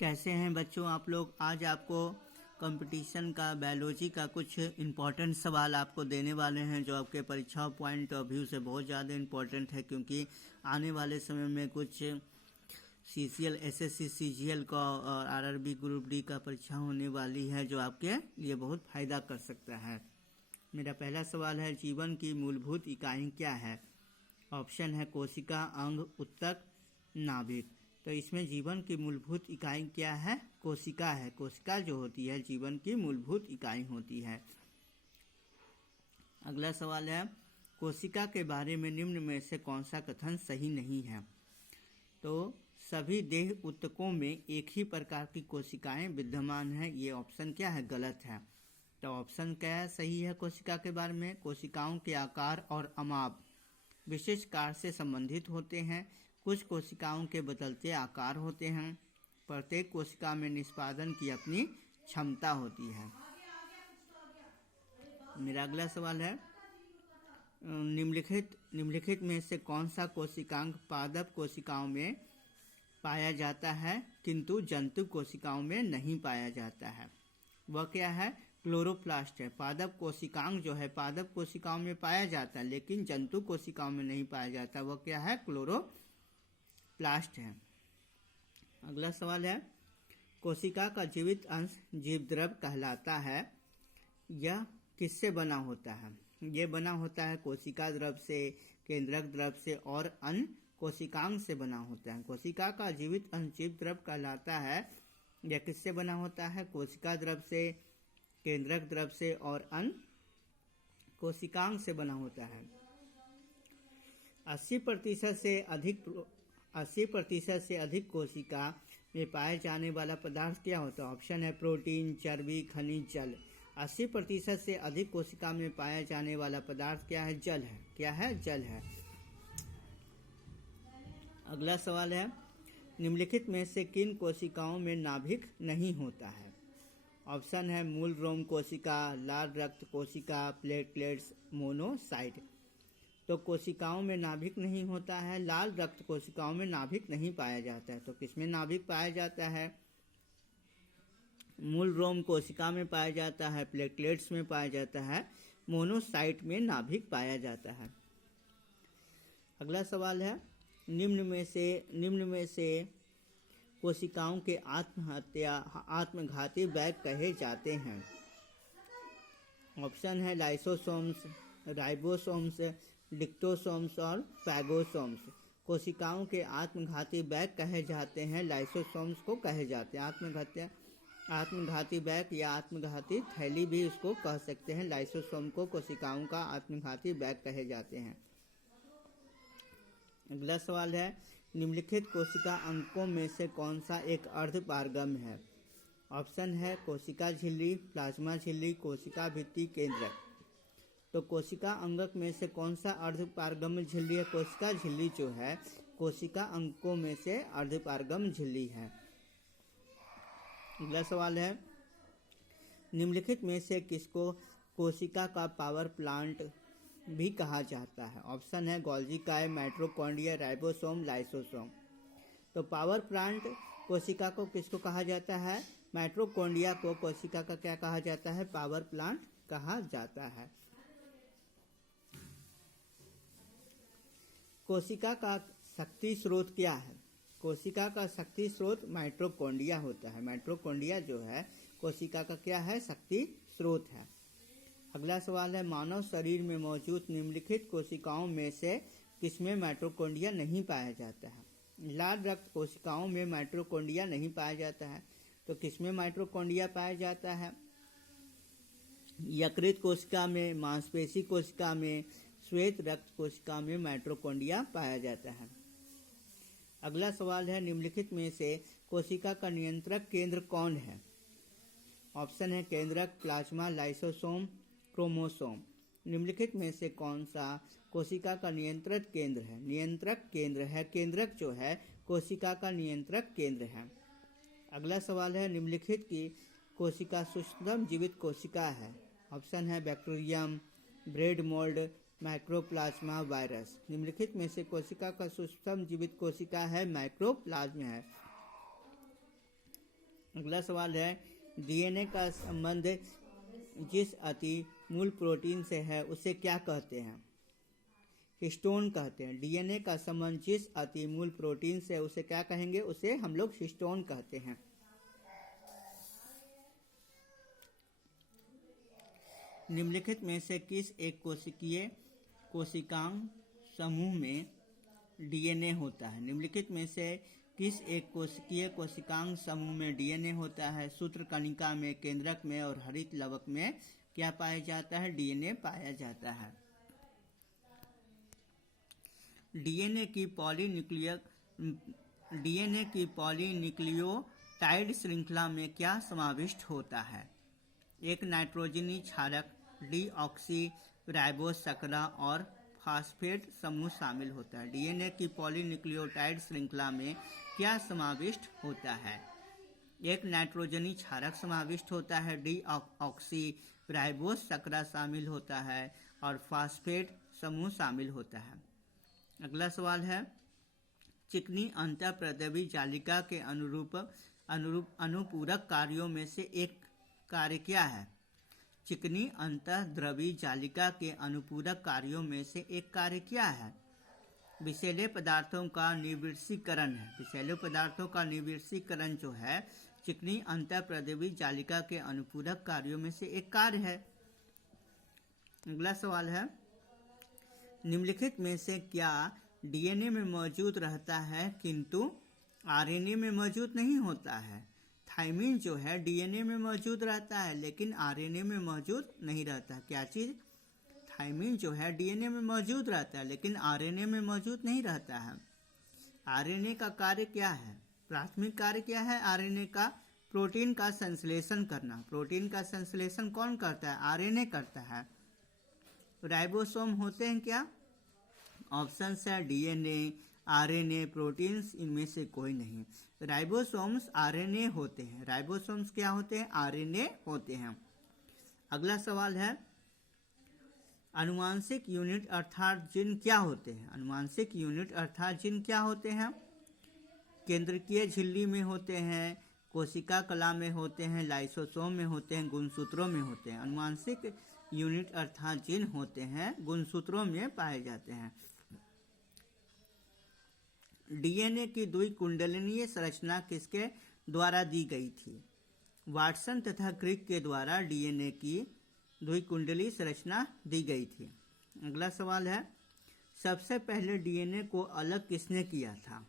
कैसे हैं बच्चों आप लोग। आज आपको कंपटीशन का बायोलॉजी का कुछ इम्पोर्टेंट सवाल आपको देने वाले हैं जो आपके परीक्षा पॉइंट ऑफ व्यू से बहुत ज़्यादा इम्पोर्टेंट है, क्योंकि आने वाले समय में कुछ CCL SSC CGL का और RRB ग्रुप डी का परीक्षा होने वाली है जो आपके लिए बहुत फ़ायदा कर सकता है। मेरा पहला सवाल है, जीवन की मूलभूत इकाई क्या है। ऑप्शन है कोशिका, अंग, उत्तक, नाभिक। तो इसमें जीवन की मूलभूत इकाई क्या है? कोशिका है। कोशिका जो होती है जीवन की मूलभूत इकाई होती है। अगला सवाल है, कोशिका के बारे में निम्न में से कौन सा कथन सही नहीं है। तो सभी देह ऊतकों में एक ही प्रकार की कोशिकाएं विद्यमान है, ये ऑप्शन क्या है? गलत है। तो ऑप्शन क्या है सही है कोशिका के बारे में? कोशिकाओं के आकार और अमाप विशेष कार्य से संबंधित होते हैं। कुछ कोशिकाओं के बदलते आकार होते हैं। प्रत्येक कोशिका में निष्पादन की अपनी क्षमता होती है। मेरा अगला सवाल है, निम्नलिखित में से कौन सा कोशिकांग पादप कोशिकाओं में पाया जाता है किंतु जंतु कोशिकाओं में नहीं पाया जाता है? वह क्या है? क्लोरोप्लास्ट है। पादप कोशिकांग जो है पादप कोशिकाओं में पाया जाता है लेकिन जंतु कोशिकाओं में नहीं पाया जाता। वह क्या है? क्लोरोप्लास्ट है। अगला सवाल है, कोशिका का जीवित अंश जीवद्रव कहलाता है। यह किससे बना होता है? यह बना होता है कोशिका द्रव से, केंद्रक द्रव से और अन्य कोशिकांग से बना होता है। कोशिका का जीवित अंश जीवद्रव कहलाता है। यह किससे बना होता है? कोशिका द्रव से, केंद्रक द्रव से और अन्य कोशिकांग से बना होता है। 80% से अधिक कोशिका में पाए जाने वाला पदार्थ क्या होता है? ऑप्शन है प्रोटीन, चर्बी, खनिज, जल। 80% से अधिक कोशिका में पाया जाने वाला पदार्थ क्या है? जल है। क्या है? जल है। अगला सवाल है, निम्नलिखित में से किन कोशिकाओं में नाभिक नहीं होता है? ऑप्शन है मूल रोम कोशिका, लाल रक्त कोशिका, प्लेटलेट्स, मोनोसाइट। तो कोशिकाओं में नाभिक नहीं होता है। लाल रक्त कोशिकाओं में नाभिक नहीं पाया जाता है। तो किसमें नाभिक पाया जाता है? मूल रोम कोशिका में पाया जाता है, प्लेटलेट्स में पाया जाता है, मोनोसाइट में नाभिक पाया जाता है। अगला सवाल है, निम्न में से कोशिकाओं के आत्मघाती बैग कहे जाते हैं। ऑप्शन है लाइसोसोम्स, राइबोसोम्स, डिक्टोसोम्स और फैगोसोम्स। कोशिकाओं के आत्मघाती बैग कहे जाते हैं, लाइसोसोम्स को कहे जाते हैं। आत्मघाती बैग या आत्मघाती थैली भी उसको कह सकते हैं। लाइसोसोम को कोशिकाओं का आत्मघाती बैग कहे जाते हैं। अगला सवाल है, निम्नलिखित कोशिका अंगों में से कौन सा एक अर्धपारगम है? ऑप्शन है कोशिका झिल्ली, प्लाज्मा झिल्ली, कोशिका भित्ति, केंद्रक। तो कोशिका अंगक में से कौन सा अर्धपारगम झिल्ली है? कोशिका झिल्ली जो है कोशिका अंगों में से अर्धपारगम झिल्ली है। अगला सवाल है, निम्नलिखित में से किसको कोशिका का पावर प्लांट भी कहा जाता है? ऑप्शन है गोल्गी काय, माइटोकॉन्ड्रिया, राइबोसोम, लाइसोसोम। तो पावर प्लांट कोशिका को किसको कहा जाता है? माइटोकॉन्ड्रिया को कोशिका का क्या कहा जाता है? पावर प्लांट कहा जाता है। कोशिका का शक्ति स्रोत क्या है? कोशिका का शक्ति स्रोत माइटोकॉन्ड्रिया होता है। माइटोकॉन्ड्रिया जो है कोशिका का क्या है? शक्ति स्रोत है। अगला सवाल है, मानव शरीर में मौजूद निम्नलिखित कोशिकाओं में से किसमें माइटोकॉन्ड्रिया नहीं पाया जाता है? लाल रक्त कोशिकाओं में माइटोकॉन्ड्रिया नहीं पाया जाता है। तो किसमें माइटोकॉन्ड्रिया पाया जाता है? यकृत कोशिका में, मांसपेशी कोशिका में, श्वेत रक्त कोशिका में माइटोकॉन्ड्रिया पाया जाता है। अगला सवाल है, निम्नलिखित में से कोशिका का नियंत्रक केंद्र कौन है? ऑप्शन है केंद्रक, प्लाज्मा, लाइसोसोम, क्रोमोसोम। निम्नलिखित में से कौन सा कोशिका का नियंत्रक केंद्र है? नियंत्रक केंद्र है। केंद्रक जो है कोशिका का नियंत्रक केंद्र है। अगला सवाल है, निम्नलिखित की कोशिका सूक्ष्मतम जीवित कोशिका है? ऑप्शन है bacterium, bread mould, mycoplasma, virus. निम्नलिखित में से कोशिका का सूक्ष्मतम जीवित कोशिका है? माइक्रोप्लाज्मा है। अगला सवाल है, डीएनए का संबंध जिस अति मूल प्रोटीन से है उसे क्या कहते हैं? हिस्टोन कहते हैं। डीएनए का संबंध जिस अति मूल प्रोटीन से उसे क्या कहेंगे? उसे हम लोग हिस्टोन कहते हैं। निम्नलिखित में से किस एक कोशिकीय कोशिकांग समूह में डीएनए होता है? निम्नलिखित में से किस एक कोशिकीय कोशिकांग समूह में डीएनए होता है? सूत्रकणिका में, केंद्रक में और हरित लवक में क्या पाया जाता है? डीएनए पाया जाता है। डीएनए की पॉलीन्यूक्लियोटाइड श्रृंखला में क्या समाविष्ट होता है? एक नाइट्रोजनी क्षारक, डीऑक्सी राइबोस शर्करा और फास्फेट समूह शामिल होता है। डीएनए की पॉलीन्यूक्लियोटाइड श्रृंखला में क्या समाविष्ट होता है? एक नाइट्रोजनी क्षारक समाविष्ट होता है, डीऑक्सी राइबोस शर्करा शामिल होता है और फास्फेट समूह शामिल होता है। अगला सवाल है, चिकनी अंतःप्रद्रवी जालिका के अनुपूरक कार्यों में से एक कार्य क्या है? चिकनी अंतःद्रवी जालिका के अनुपूरक कार्यों में से एक कार्य क्या है? विषैले पदार्थों का निर्विषीकरण है। विषैले पदार्थों का निर्विषीकरण जो है चिकनी अंतःप्रद्रवी जालिका के अनुपूरक कार्यों में से एक कार्य है। अगला सवाल है, निम्नलिखित में से क्या डीएनए में मौजूद रहता है किंतु आरएनए में मौजूद नहीं होता है? थाइमिन जो है डीएनए में मौजूद रहता है लेकिन आरएनए में मौजूद नहीं रहता। क्या चीज़? थाइमिन जो है डीएनए में मौजूद रहता है लेकिन आरएनए में मौजूद नहीं रहता है। आरएनए का कार्य क्या है? प्राथमिक कार्य क्या है आरएनए का? प्रोटीन का संश्लेषण करना। प्रोटीन का संश्लेषण कौन करता है? आरएनए करता है। राइबोसोम होते हैं क्या? ऑप्शन है डीएनए, आरएनए, प्रोटीन्स, इनमें से कोई नहीं। राइबोसोम्स आरएनए होते हैं। राइबोसोम्स क्या होते हैं? आरएनए होते हैं। अगला सवाल है, आनुवांशिक यूनिट अर्थात जीन क्या होते हैं? आनुवांशिक यूनिट अर्थात जीन क्या होते हैं? केंद्रकीय झिल्ली में होते हैं, कोशिका कला में होते हैं, लाइसोसोम में होते हैं, गुणसूत्रों में होते हैं। आनुवांशिक यूनिट अर्थात जीन होते हैं गुणसूत्रों में पाए जाते हैं। डीएनए की द्विकुंडलीय संरचना किसके द्वारा दी गई थी? वाटसन तथा क्रिक के द्वारा डीएनए की द्विकुंडलीय संरचना दी गई थी। अगला सवाल है, सबसे पहले डीएनए को अलग किसने किया था?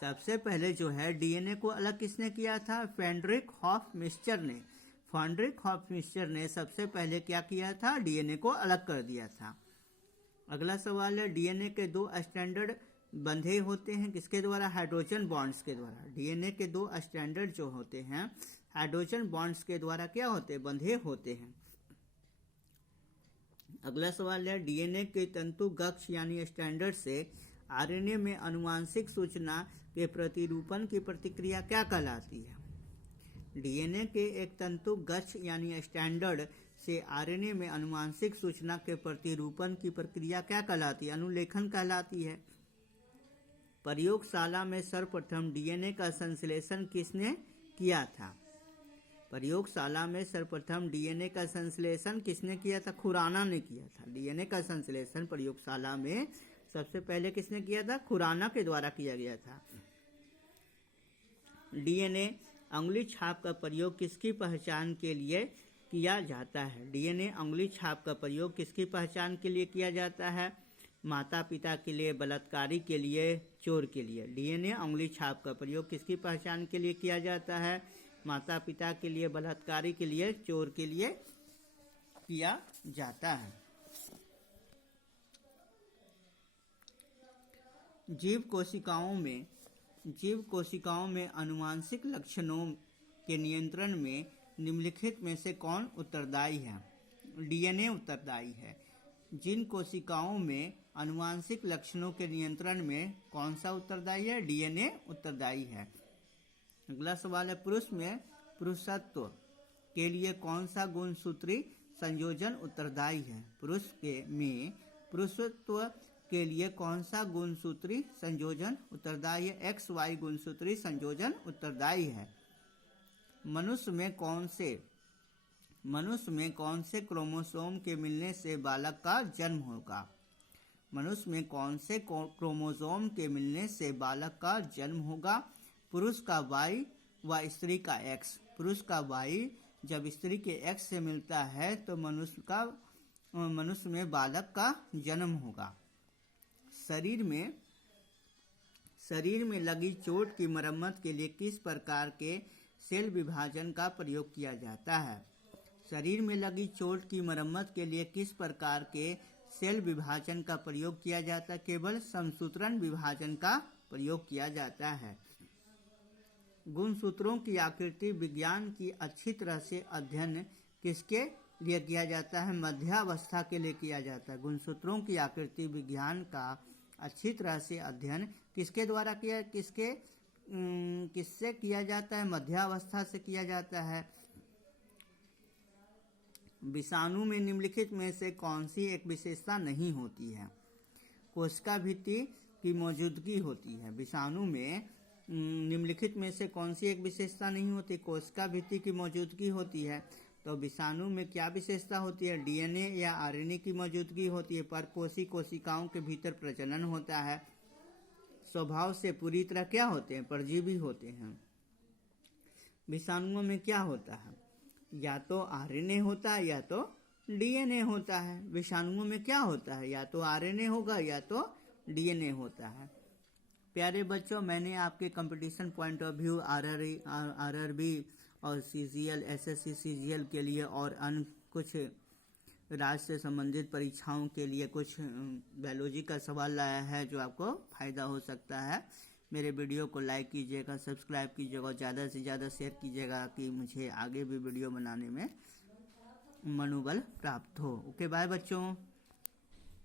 सबसे पहले जो है डीएनए को अलग किसने किया था? फ्रेडरिक हॉफमैस्टर ने। फ्रेडरिक हॉफमैस्टर ने सबसे पहले क्या किया था? डीएनए को अलग कर दिया था। अगला सवाल है, डीएनए के दो स्टैंडर्ड बंधे होते हैं किसके द्वारा? हाइड्रोजन बॉन्ड्स के द्वारा। डीएनए के दो स्टैंडर्ड जो होते हैं हाइड्रोजन बॉन्ड्स के द्वारा क्या होते हैं? बंधे होते हैं। अगला सवाल है, डीएनए के तंतु गक्ष यानी स्टैंडर्ड से आरएनए में आनुवांशिक सूचना के प्रतिरूपण की प्रक्रिया क्या कहलाती है? डीएनए के एक तंतु गक्ष यानी स्टैंडर्ड से आरएनए में आनुवांशिक सूचना के प्रतिरूपण की प्रक्रिया क्या कहलाती है? अनुलेखन कहलाती है। प्रयोगशाला में सर्वप्रथम डीएनए का संश्लेषण किसने किया था? प्रयोगशाला में सर्वप्रथम डीएनए का संश्लेषण किसने किया था? खुराना ने किया था। डीएनए का संश्लेषण प्रयोगशाला में सबसे पहले किसने किया था? खुराना के द्वारा किया गया था। डीएनए अंगुली छाप का प्रयोग किसकी पहचान के लिए किया जाता है? डीएनए अंगुली छाप का प्रयोग किसकी पहचान के लिए किया जाता है? माता पिता के लिए, बलात्कारी के लिए, चोर के लिए। डीएनए अंगुली छाप का प्रयोग किसकी पहचान के लिए किया जाता है? माता पिता के लिए, बलात्कारी के लिए, चोर के लिए किया जाता है। जीव कोशिकाओं में आनुवांशिक लक्षणों के नियंत्रण में निम्नलिखित में से कौन उत्तरदायी है? डीएनए उत्तरदायी है। जिन कोशिकाओं में आनुवांशिक लक्षणों के नियंत्रण में कौन सा उत्तरदायी है? डीएनए उत्तरदायी है। अगला सवाल है, पुरुष में पुरुषत्व के लिए कौन सा गुणसूत्री संयोजन उत्तरदायी है? पुरुष में पुरुषत्व के लिए कौन सा गुणसूत्री संयोजन उत्तरदायी है? XY गुणसूत्री संयोजन उत्तरदायी है। मनुष्य में कौन से क्रोमोसोम के मिलने से बालक का जन्म होगा? मनुष्य में कौन से क्रोमोसोम के मिलने से बालक का जन्म होगा? पुरुष का Y व स्त्री का X। पुरुष का Y जब स्त्री के X से मिलता है तो मनुष्य में बालक का जन्म होगा। शरीर में लगी चोट की मरम्मत के लिए किस प्रकार के सेल विभाजन का प्रयोग किया जाता है? शरीर में लगी चोट की मरम्मत के लिए किस प्रकार के सेल विभाजन का प्रयोग किया जाता है? केवल समसूत्रण विभाजन का प्रयोग किया जाता है। गुणसूत्रों की आकृति विज्ञान की अच्छी तरह से अध्ययन किसके लिए किया जाता है? मध्यावस्था के लिए किया जाता है। गुणसूत्रों की आकृति विज्ञान का अच्छी तरह से अध्ययन किसके द्वारा किससे किया जाता है? मध्यावस्था से किया जाता है। विषाणु में निम्नलिखित में से कौन सी एक विशेषता नहीं होती है? कोशिका भित्ति की मौजूदगी होती है। विषाणु में निम्नलिखित में से कौन सी एक विशेषता नहीं होती? कोशिका भित्ति की मौजूदगी होती है। तो विषाणु में क्या विशेषता होती है? डीएनए या आरएनए की मौजूदगी होती है। परकोशी कोशिकाओं के भीतर प्रजनन होता है। स्वभाव से पूरी तरह क्या होते हैं? परजीवी होते हैं। विषाणुओं में क्या होता है? या तो आरएनए होता है या तो डीएनए होता है। विषाणुओं में क्या होता है? या तो आरएनए होगा या तो डीएनए होता है। प्यारे बच्चों, मैंने आपके competition point of view RRB और सीजीएल, एसएससी सीजीएल के लिए और अन्य कुछ राज्य से संबंधित परीक्षाओं के लिए कुछ बायोलॉजी का सवाल लाया है जो आपको फ़ायदा हो सकता है। मेरे वीडियो को लाइक कीजिएगा, सब्सक्राइब कीजिएगा और ज़्यादा से ज़्यादा शेयर कीजिएगा कि मुझे आगे भी वीडियो बनाने में मनोबल प्राप्त हो। ओके, बाय बच्चों।